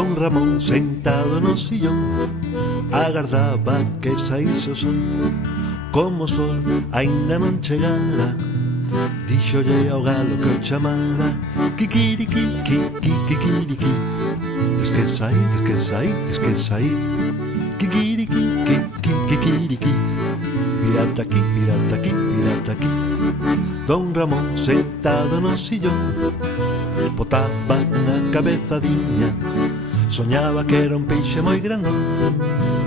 Don Ramón sentado no sillón agardaba que saíse o sol. Como o sol aínda non chegara, díxolle ao galo que o chamara. Kikiriki, kikiriki, tes que sair, tes que sair, tes que sair. Kikiriki, kikiriki, virate aquí, virate aquí, virate aquí. Don Ramón sentado no sillón botaba unha cabezadiña. Soñaba que era un peixe moi grandón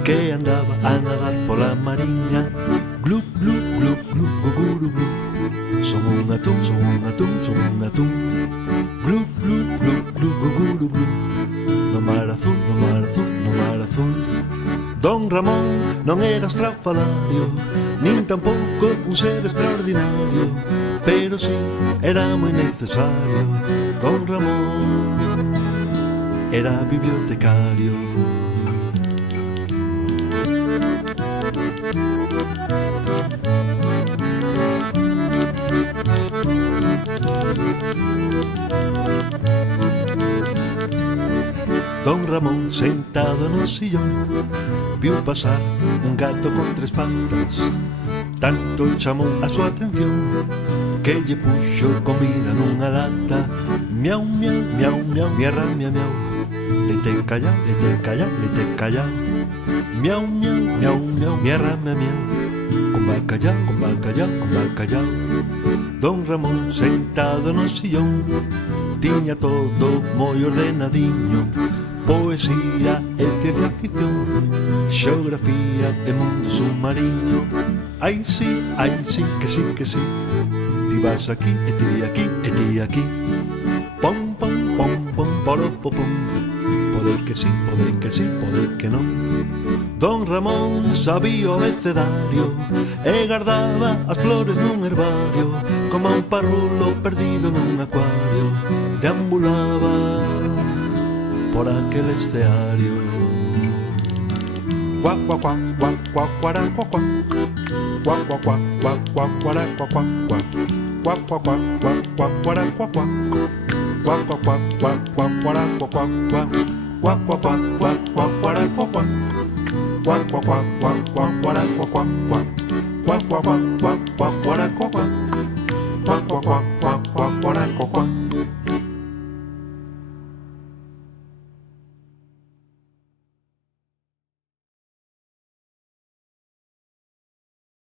que andaba a nadar pola mariña. Glu, glu, glu, glu, guguru, glu. Son un atún, son un atún, son un atún. Glu, glu, glu, glu, guguru, glu. No mar azul, no mar azul, no mar azul. Don Ramón non era estrafalario, nin tampouco un ser extraordinario, pero sí era moi necesario. Don Ramón era bibliotecario. Don Ramón sentado no sillón viu pasar un gato con 3 patas. Tanto chamou a súa atención que lle puxo comida nunha lata. Miau, miau, miau, miau, miarra, miau, miau. Leite callao, leite callao, leite callao. Miau, miau, miau, miau, miarra, miau, miau. Con bacallao, con bacallao, con bacallao. Don Ramón sentado no sillón tiña todo moi ordenadiño. Poesía e ciencia ficción, xeografía e mundo submarino. Ai sí, que sí, que sí. Ti vas aquí, e ti aquí, e ti aquí. Pom, pom, pom, pom, poro, pom, pom. Pode que sí, pode que non. Don Ramón sabía o abecedario e gardaba as flores nun herbario. Como un parrulo perdido nun acuario, deambulaba por aquel escenario. Cuac, cuac, cuac, cuac, cuac, cuara, cuac, cuac. Cuac, cuac, cuac, cuac, cuac, cuara, cuac, cuac, cuac. Cuac, cuac, cuac, cuac, cuac, cuara, cuac, cuac. Cuac, cuac, cuac, cuac, cuac, cuara, cuac, cuac, cuac. Cuac, cuac, cuac, cuac, cuac, cuara, cuac, cuac. Cuac, cuac, cuac, cuac, cuac, cuara, cuac, cuac, cuac. Cuac, cuac, cuac, cuac, cuac, cuara, cuac, cuac. Cuac, cuac, cuac, cuac, cuac, cuara, cuac, cuac.